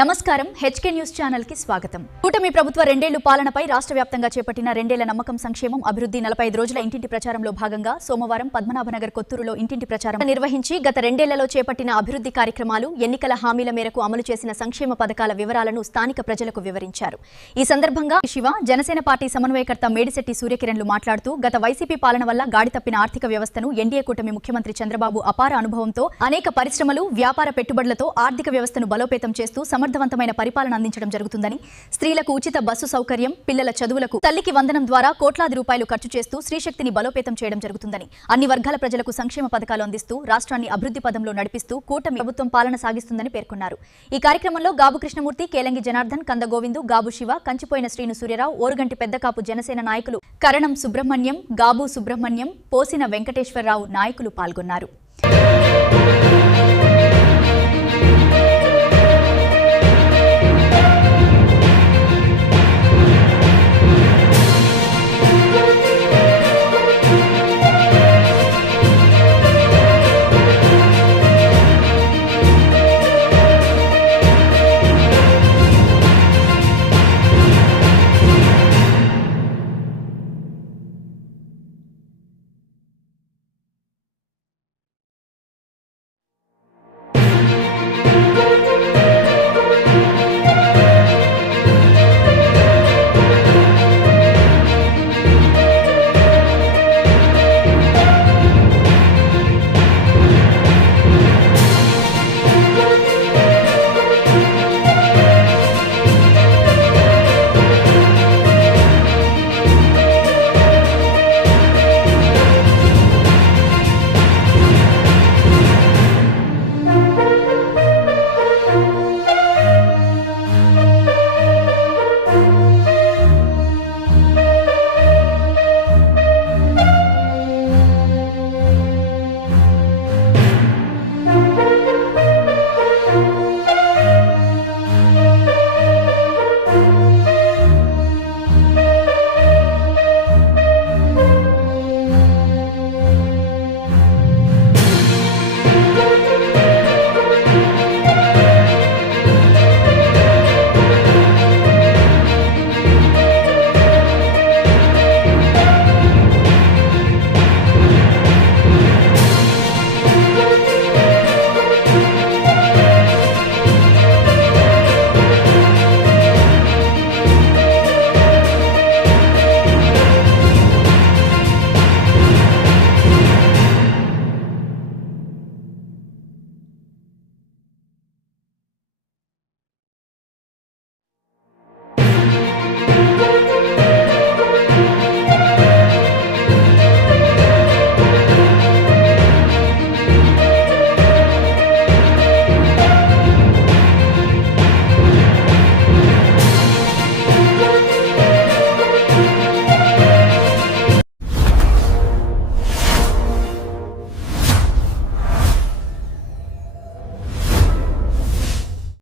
నమస్కారం HK news channel కి స్వాగతం. కూటమి ప్రభుత్వ రెండేళ్ల పాలనపై రాష్ట్ర వ్యాప్తంగా చేపట్టిన రెండేళ్ల నమ్మకం సంక్షేమం అభివృద్ధి 45 రోజుల ఇంటింటి ప్రచారంలో భాగంగా సోమవారం పద్మనాభనగర్ కొత్తూరులో ఇంటింటి ప్రచారం నిర్వహించి గత రెండేళ్లలో చేపట్టిన అభివృద్ధి కార్యక్రమాలు, ఎన్నికల హామీల మేరకు అమలు చేసిన సంక్షేమ పథకాల వివరాలను స్థానిక ప్రజలకు వివరించారు. ఈ సందర్భంగా శివ జనసేన పార్టీ సమన్వయకర్త మేడిశెట్టి సూర్యకిరణ్లు మాట్లాడుతూ గత వైసీపీ పాలన వల్ల గాడి తప్పిన ఆర్థిక వ్యవస్థను ఎన్డీఏ కూటమి ముఖ్యమంత్రి చంద్రబాబు అపార అనుభవంతో అనేక పరిశ్రమలు, వ్యాపార పెట్టుబడులతో ఆర్థిక వ్యవస్థను బలోపేతం చేస్తూ సమర్థవంతమైన పరిపాలన అందించడం జరుగుతుందని, స్త్రీలకు ఉచిత బస్సు సౌకర్యం, పిల్లల చదువులకు తల్లికి వందనం ద్వారా కోట్లాది రూపాయలు ఖర్చు చేస్తూ స్త్రీశక్తిని బలోపేతం చేయడం జరుగుతుందని, అన్ని వర్గాల ప్రజలకు సంక్షేమ పథకాలు అందిస్తూ రాష్ట్రాన్ని అభివృద్ధి పదంలో నడిపిస్తూ కూటమి ప్రభుత్వం పాలన సాగిస్తుందని పేర్కొన్నారు. ఈ కార్యక్రమంలో గాబు కృష్ణమూర్తి, కేలంగి జనార్దన్, కంద గోవిందు, గాబు శివ, కంచిపోయిన శ్రీను సూర్యరావు, ఓరుగంటి పెద్దకాపు జనసేన నాయకులు కరణం సుబ్రహ్మణ్యం, గాబు సుబ్రహ్మణ్యం, పోసిన వెంకటేశ్వరరావు నాయకులు పాల్గొన్నారు.